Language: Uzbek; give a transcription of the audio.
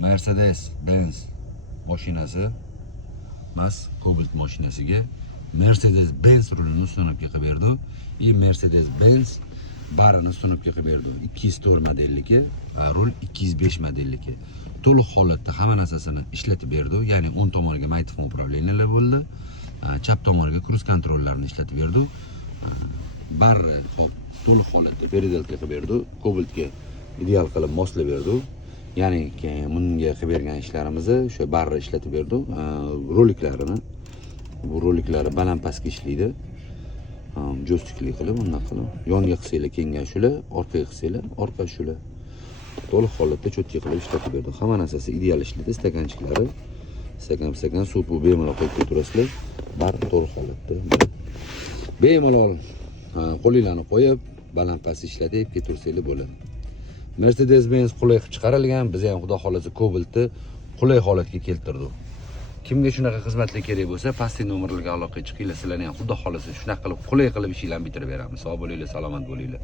Mercedes-Benz mashinasi emas, Cobalt mashinasiga Mercedes-Benz rulini ustanobga qilib berdi. Mercedes-Benz barini ustanobga qilib berdi. 204 modelliki, rul 205 modelliki. To'liq holatda hamma narsasini ishlatib berdi. Ya'ni o'ng tomoniga maytov upravleniyalar bo'ldi. Chap tomoniga kruz kontrollarini ishlatib berdi. Barri to'liq holatda peredalka qilib berdi. Cobaltga ideal qilib moslab berdi. Ya'ni bunga qilib bergan ishlarimizni o'sha barri ishlatib berdi. Roliklarini, bu roliklari baland pastga ishlaydi. Jo'stikli qilib, bunday qilib. Yonga qilsanglar kengayishlar, orqaga qilsanglar orqashular. To'liq holatda cho'tki qilib ishlatib berdi. Hamma narsasi ideal ishlaydi. Stakanchiklari, stakan suv bemalol qo'yib turasizlar. Barri to'liq holatda. Bemalol qo'linglarni qo'yib, baland past ishlatib ketaversanglar bo'ladi. Mercedes-Benz qulay qilib chiqarilgan, biz ham xudo xolasa Cobaltni qulay holatga keltirdik. Kimga shunaqa xizmatlar kerak bo'lsa, pastki nomerlarga aloqaga chiqinglar, sizlarni ham xudo xolasa shunaqa qilib qulay qilib ishinglarni bitirib beramiz. Sog' bo'linglar, salomat bo'linglar.